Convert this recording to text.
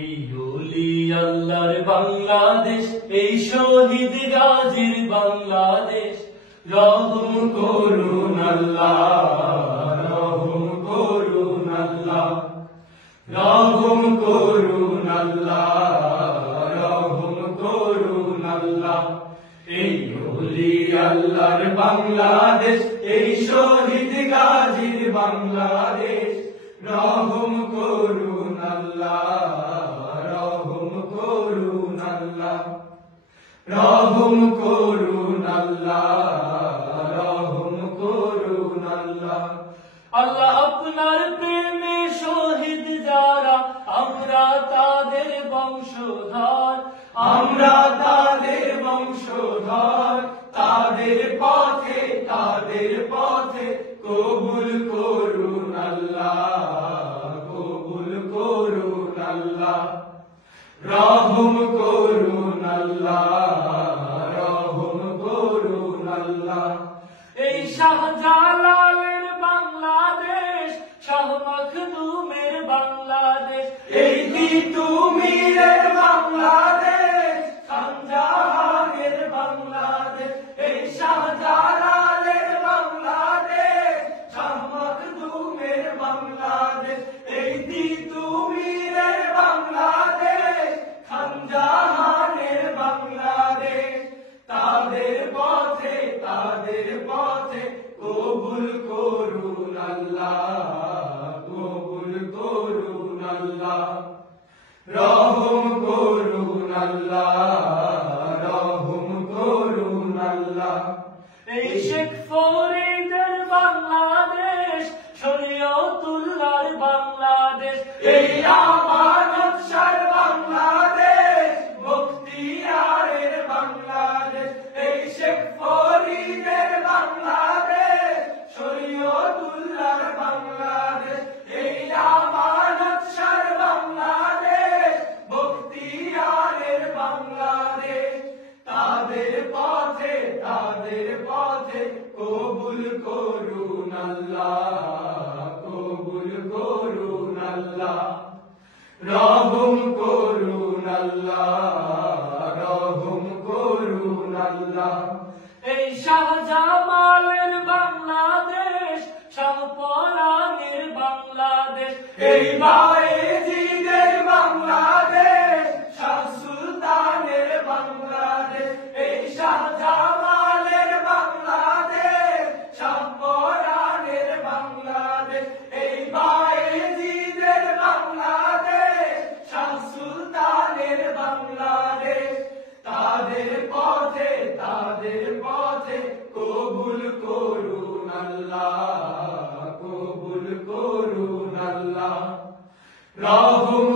এই ওলি আল্লাহর বাংলাদেশ, এই শহীদ গাজীর বাংলাদেশ। রহম করুন আল্লাহ, রহম করুন আল্লাহ, রহম করুন আল্লাহ, রহম করুন আল্লাহ। এই ওলি আল্লাহর বাংলাদেশ, এই শহীদ গাজীর বাংলাদেশ। রহম করুন আল্লাহ, রহম করুন আল্লাহ, রহম করুন আল্লাহ, রহম করুন আল্লাহ। আল্লাহ আপনার প্রেমে শহীদ যারা, আমরা তাদের বংশধর, আমরা তাদের বংশধর। তাদের পথে, তাদের পথে কবুল করুন আল্লাহ, কবুল করুন আল্লাহ, রহম করুন আল্লাহ, রহম করুন আল্লাহ। এই শাহজালালের বাংলাদেশ, শাহ মখদুমের বাংলাদেশ, এই তিতুমীরের বাংলাদেশ, খানজাহানের বাংলাদেশ। এই শাহজালালের বাংলাদেশ, শাহ মখদুমের বাংলাদেশ, এই তিতুমীরের বাংলাদেশ, খানজাহানের বাংলাদেশ। তাদের পথে, তাদের পথে কবুল করুন আল্লাহ, কবুল করুন আল্লাহ, রহম করুন আল্লাহ, রহম করুন আল্লাহ। এই শেখ ফরিদের বাংলাদেশ, শরীয়তুল্লাহর বাংলাদেশ, এই আমানত শাহর বাংলাদেশ, বখতিয়ারের বাংলাদেশ। এই শেখ ফরিদের বাংলাদেশ, শরীয়তুল্লাহর বাংলাদেশ, এই আমানত শাহর বাংলাদেশ, বখতিয়ারের বাংলাদেশ। তাদের পথে, তাদের পথে কবুল করুন আল্লাহ, কবুল করুন আল্লাহ, রহম করুন আল্লাহ, রহম করুন আল্লাহ। এই শাহজামালের বাংলাদেশ, শাহপরানের বাংলাদেশ, এই বায়েজিদের বাংলাদেশ, শাহ সুলতানের বাংলাদেশ। এই শাহজামালের বাংলাদেশ, শাহপরানের বাংলাদেশ, এই বায়েজিদের বাংলাদেশ, শাহ সুলতানের বাংলাদেশ। তাদের পথে, তাদের পথে কবুল করুন আল্লাহ, কবুল করুন আল্লাহ, রহম